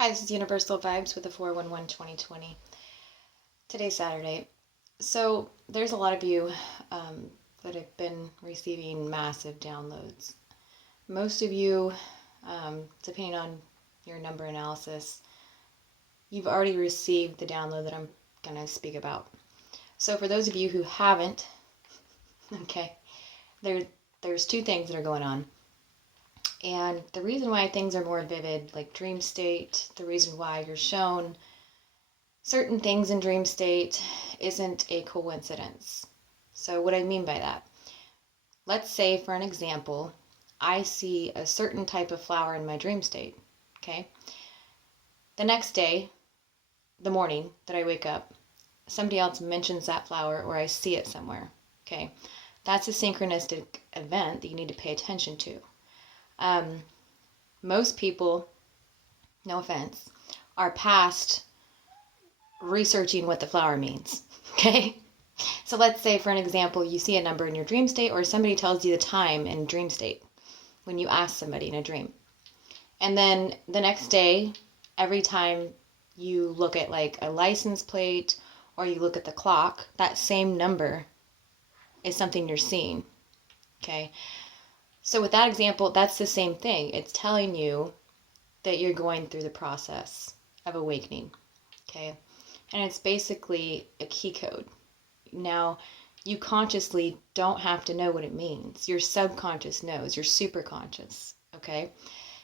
Hi, this is Universal Vibes with the 411-2020. Today's Saturday. So there's a lot of you that have been receiving massive downloads. Most of you, depending on your number analysis, you've already received the download that I'm going to speak about. So for those of you who haven't, okay, there's two things that are going on. And the reason why things are more vivid, like dream state, the reason why you're shown certain things in dream state isn't a coincidence. So what I mean by that, let's say for an example, I see a certain type of flower in my dream state, okay? The next day, the morning that I wake up, somebody else mentions that flower or I see it somewhere, okay? That's a synchronistic event that you need to pay attention to. Most people, no offense, are past researching what the flower means, okay? So let's say, for an example, you see a number in your dream state or somebody tells you the time in dream state when you ask somebody in a dream. And then the next day, every time you look at like a license plate or you look at the clock, that same number is something you're seeing, okay? So with that example, that's the same thing. It's telling you that you're going through the process of awakening, okay? And it's basically a key code. Now, you consciously don't have to know what it means. Your subconscious knows, your superconscious, okay?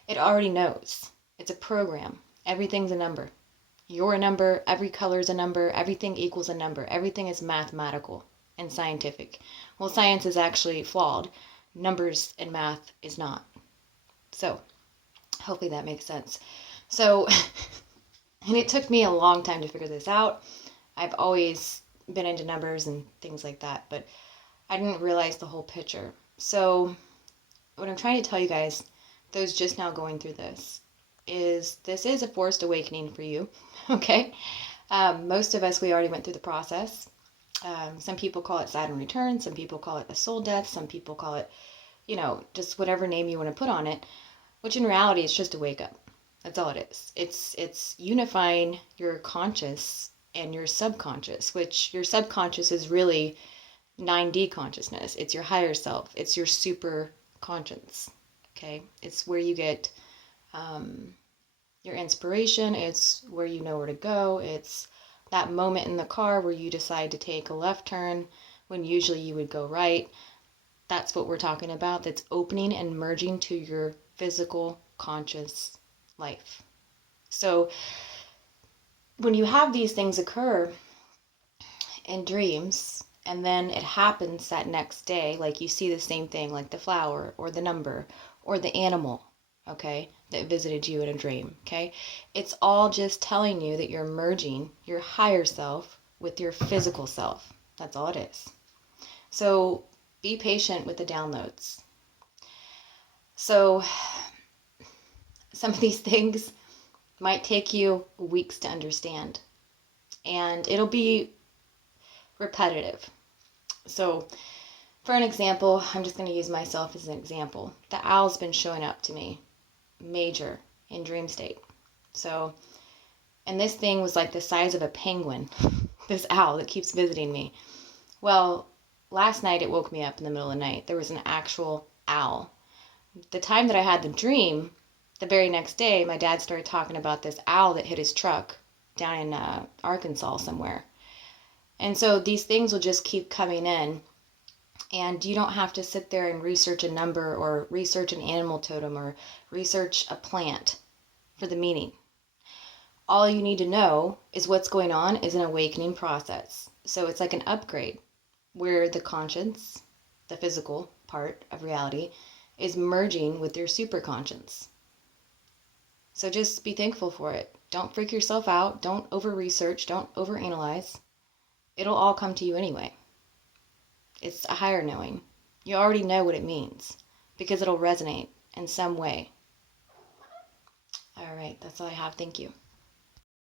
It already knows. It's a program. Everything's a number. You're a number, every color is a number, everything equals a number. Everything is mathematical and scientific. Well, science is actually flawed. Numbers and math is not. So, hopefully that makes sense. So, and it took me a long time to figure this out. I've always been into numbers and things like that, but I didn't realize the whole picture. So, what I'm trying to tell you guys, those just now going through this is a forced awakening for you, okay? Most of us, we already went through the process. Some people call it Saturn return, some people call it a soul death, some people call it, just whatever name you want to put on it, which in reality is just a wake up. That's all it is. It's unifying your conscious and your subconscious, which your subconscious is really 9D consciousness. It's your higher self. It's your super conscience, okay? It's where you get your inspiration. It's where you know where to go. It's that moment in the car where you decide to take a left turn when usually you would go right. That's what we're talking about. That's opening and merging to your physical conscious life. So when you have these things occur in dreams and then it happens that next day, like you see the same thing, like the flower or the number or the animal, okay, that visited you in a dream, okay? It's all just telling you that you're merging your higher self with your physical self. That's all it is. So be patient with the downloads. So some of these things might take you weeks to understand, and it'll be repetitive. So for an example, I'm just going to use myself as an example. The owl's been showing up to me major in dream state. So, and this thing was like the size of a penguin, this owl that keeps visiting me. Well, last night it woke me up in the middle of the night. There was an actual owl. The time that I had the dream, the very next day, my dad started talking about this owl that hit his truck down in Arkansas somewhere. And so these things will just keep coming in. And you don't have to sit there and research a number or research an animal totem or research a plant for the meaning. All you need to know is what's going on is an awakening process. So it's like an upgrade where the conscience, the physical part of reality, is merging with your superconscious. So just be thankful for it. Don't freak yourself out. Don't over-research. Don't over-analyze. It'll all come to you anyway. It's a higher knowing. You already know what it means because it'll resonate in some way. All right, that's all I have. Thank you.